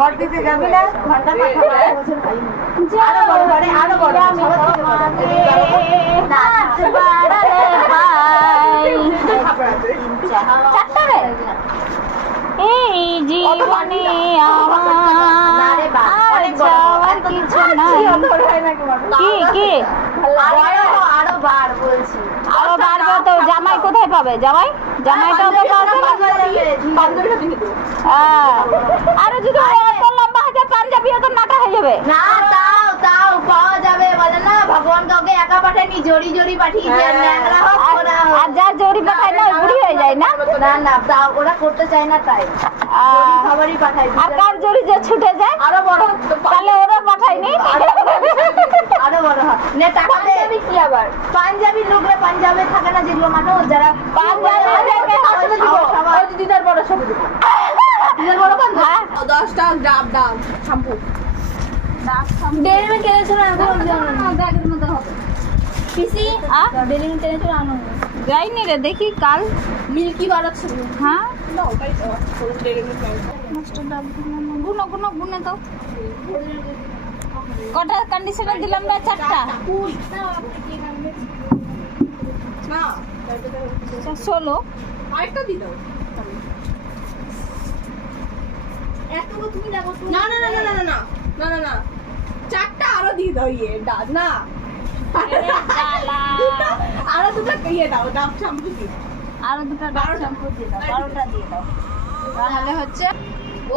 ঘর দিতে যাবি না ঘন্টা আরো বড় এই জীবনে আমার আর যাওয়ার কিছু নাই। কি কি আরো বার বলছি, আরো বাড়বে তো। জামাই কোথায় পাবে? জামাইটাও তো পাবে না। আরো যদি অত লম্বা হাজার পাঞ্জাবিও তো নাটা হয়ে যাবে। না তাও তাও পাওয়া যাবে, বলে না ভগবান কাউকে একা পাঠায়নি, জড়ি জড়ি পাঠিয়েছে। ন্যাংরা হোক ওরা হোক। আর যা জড়ি পাঠায় না বুড়ি হয়ে যায় না। না না তাও ওরা করতে চায় না, তাই সবারই পাঠায়। আর কার জড়ি যে ছুটে যায় আরো বড়, তাহলে ওরা পাঠায়নি। আরো বড় হয় না। টাকাতে কি আবার পাঞ্জাবি লোকরা পাঞ্জাবে থাকে না, যেগুলো মানুষ যারা পাঞ্জাবি দিদার বড় সব দিদার বড় কোন 10টা ডাব ডাব শ্যাম্পু ডেলিভারি কিনেছিল না ব্যাগের মধ্যে হবে পিসি ডেলিভারি কিনেছিল আনো যাইনি রে, দেখি কাল মিল্কি বারো ছিল। হ্যাঁ না ওটাই তো পুরো ডেলিভারি মাস্টার ডাব গুনো গুনো গুনে তো কটা কন্ডিশনার দিলাম না? 4টা না 16। আরেকটা দি দাও। এতগুলো তুমি দেখো। না না না না না না না না না 4টা আরো দিয়ে দাও। ইয়ে ডাব না আরো দুটো ইয়ে দাও, ডাব শ্যাম্পু দিও। আরো দুটো ডাব শ্যাম্পু দিয়ে দাও, 12টা দিয়ে দাও। তাহলে হচ্ছে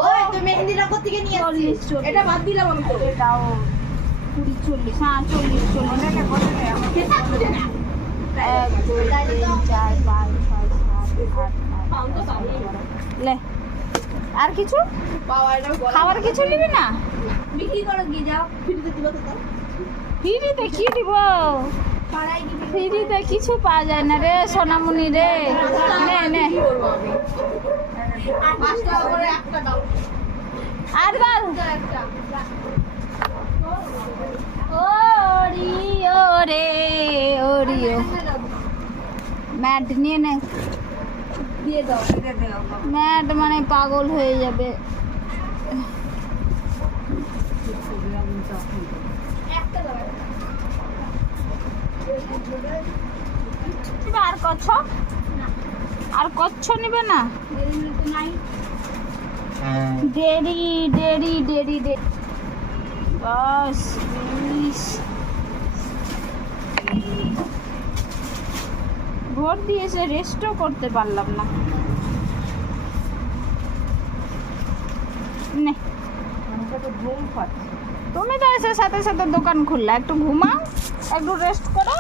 ওই তুমি মেহেন্দিটা কোথা থেকে নিয়ে আসছিস? এটা বাদ দিলাম আমি তো। এটাও 20 40 হ্যাঁ 40 40 এটা কত নেই আমার হিসাব বুঝে না। 1 2 3 4 5 6 7 8 পাউন তো পাবি 9 লে। আর কিছু পাওয়া এটা খাবার কিছু নিবি না? বিক্রি করো গিয়ে যাও, ফ্রিতে দিবা তো তাও। ফ্রিতে কি দিব? পাড়ায় গিয়ে ফ্রিতে কিছু পাওয়া যায় না রে সোনামণি রে। নে নে কি করব আমি? 5 টাকা করে একটা দাও। আর বল একটা ওরিও রে ওরিও ম্যাট নিয়ে নে। দিয়ে দাও, দিয়ে দাও। ম্যাট মানে পাগল হয়ে যাবে। একটা দাও। আর কচ্ছ আর কচ্ছ নিবে না? নাই ডেরি ডেরি ডেরি ডেরি বাস ভোট দিয়েছে, রেস্টও করতে পারলাম না। নে ঘুম পাচ্ছে। তুমি তো এসে সাথে সাথে দোকান খুললা, একটু ঘুমাও, একটু রেস্ট করো।